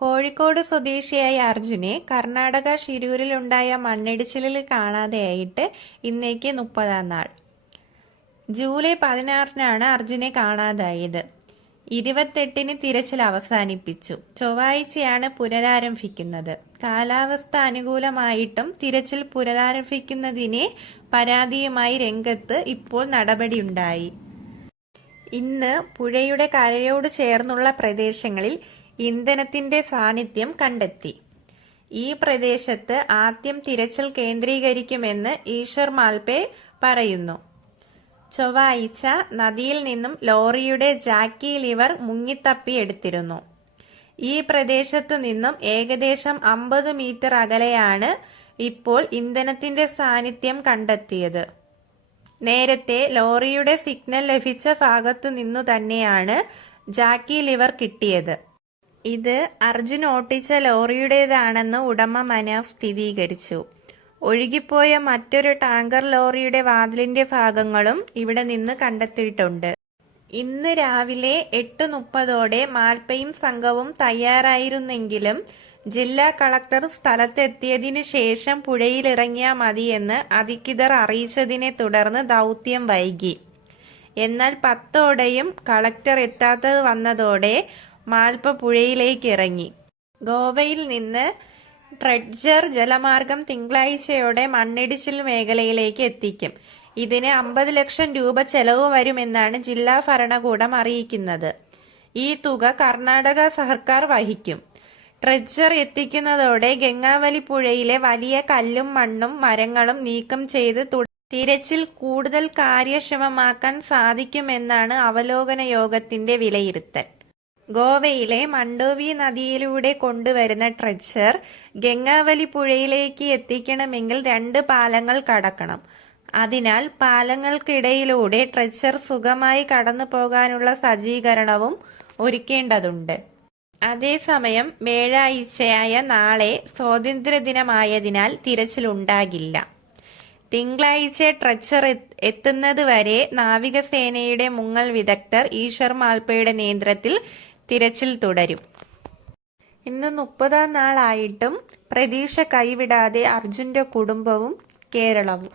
കോഴിക്കോട് സ്വദേശിയായ അർജുനെ കർണാടക ഷിരൂരിലുണ്ടായ മണ്ണിടിച്ചിലിൽ കാണാതെയായിട്ട് ഇന്നേക്ക് 30-ാം നാൾ. ജൂലൈ 16-നാണ് അർജുനെ കാണാതായത്. 28-ന് തിരച്ചിൽ അവസാനിപ്പിച്ചു. ചൊവ്വാഴ്ചയാണ് പുനരാരംഭിക്കുന്നത്. കാലാവസ്ഥ അനുകൂലമായിട്ടും തിരച്ചിൽ പുനരാരംഭിക്കുന്നതിനെ പരാതിയുമായി രംഗത്ത് ഇപ്പോൾ നടപടിയുണ്ടായി. ഇന്ന് പുഴയുടെ കരയോട് ചേർന്നുള്ള പ്രദേശങ്ങളിൽ ഇന്ധനത്തിന്റെ സാന്നിധ്യം കണ്ടെത്തി. ഈ പ്രദേശത്ത് ആദ്യം തിരച്ചിൽ കേന്ദ്രീകരിക്കുമെന്ന് ഈശ്വർ മാൽപേ പറയുന്നു. ചൊവ്വാഴ്ച നദിയിൽ നിന്നും ലോറിയുടെ ജാക്കി ലിവർ മുങ്ങിത്തപ്പിയെടുത്തിരുന്നു. ഈ പ്രദേശത്തു നിന്നും ഏകദേശം 50 മീറ്റർ അകലെയാണ് ഇപ്പോൾ ഇന്ധനത്തിന്റെ സാന്നിധ്യം കണ്ടെത്തിയത്. നേരത്തെ ലോറിയുടെ സിഗ്നൽ ലഭിച്ച ഭാഗത്തു നിന്നു തന്നെയാണ് ജാക്കി ലിവർ കിട്ടിയത്. ഇത് അർജുൻ ഓട്ടിച്ച ലോറിയുടേതാണെന്ന് ഉടമ മനാഫ് സ്ഥിരീകരിച്ചു. ഒഴുകിപ്പോയ മറ്റൊരു ടാങ്കർ ലോറിയുടെ വാതിലിന്റെ ഭാഗങ്ങളും ഇവിടെ നിന്ന് കണ്ടെത്തിയിട്ടുണ്ട്. ഇന്ന് രാവിലെ 8:30ഓടെ മാൽപ്പയും സംഘവും തയ്യാറായിരുന്നെങ്കിലും ജില്ലാ കളക്ടർ സ്ഥലത്തെത്തിയതിനു ശേഷം പുഴയിലിറങ്ങിയാൽ മതിയെന്ന് അധികൃതർ അറിയിച്ചതിനെ തുടർന്ന് ദൗത്യം വൈകി. എന്നാൽ 10ഓടെയും കളക്ടർ എത്താത്തത് വന്നതോടെ മാൽപ്പ പുഴയിലേക്ക് ഇറങ്ങി. ഗോവയിൽ നിന്ന് ട്രെഡ്ജർ ജലമാർഗം തിങ്കളാഴ്ചയോടെ മണ്ണിടിച്ചിൽ മേഖലയിലേക്ക് എത്തിക്കും. ഇതിന് 50 ലക്ഷം രൂപ ചെലവ് വരുമെന്നാണ് ജില്ലാ ഭരണകൂടം അറിയിക്കുന്നത്. ഈ തുക കർണാടക സർക്കാർ വഹിക്കും. ട്രെഡ്ജർ എത്തിക്കുന്നതോടെ ഗംഗാവലി പുഴയിലെ വലിയ കല്ലും മണ്ണും മരങ്ങളും നീക്കം ചെയ്ത് തിരച്ചിൽ കൂടുതൽ കാര്യക്ഷമമാക്കാൻ സാധിക്കുമെന്നാണ് അവലോകന യോഗത്തിന്റെ വിലയിരുത്തൽ. ഗോവയിലെ മണ്ഡോവി നദിയിലൂടെ കൊണ്ടുവരുന്ന ട്രെഡ്ജർ ഗംഗാവലി പുഴയിലേക്ക് എത്തിക്കണമെങ്കിൽ 2 പാലങ്ങൾ കടക്കണം. അതിനാൽ പാലങ്ങൾക്കിടയിലൂടെ ട്രെഡ്ജർ സുഗമമായി കടന്നു പോകാനുള്ള സജ്ജീകരണവും ഒരുക്കേണ്ടതുണ്ട്. അതേസമയം വ്യാഴാഴ്ചയായ നാളെ സ്വാതന്ത്ര്യദിനമായതിനാൽ തിരച്ചിലുണ്ടാകില്ല. തിങ്കളാഴ്ച ട്രെഡ്ജർ എത്തുന്നത് വരെ നാവികസേനയുടെ മുങ്ങൽ വിദഗ്ധർ ഈശ്വർ മാൽപ്പയുടെ നേതൃത്വത്തിൽ തിരച്ചിൽ തുടരും. ഇന്ന് 30-ാം നാളായിട്ടും പ്രതീക്ഷ കൈവിടാതെ അർജുന്റെ കുടുംബവും കേരളവും.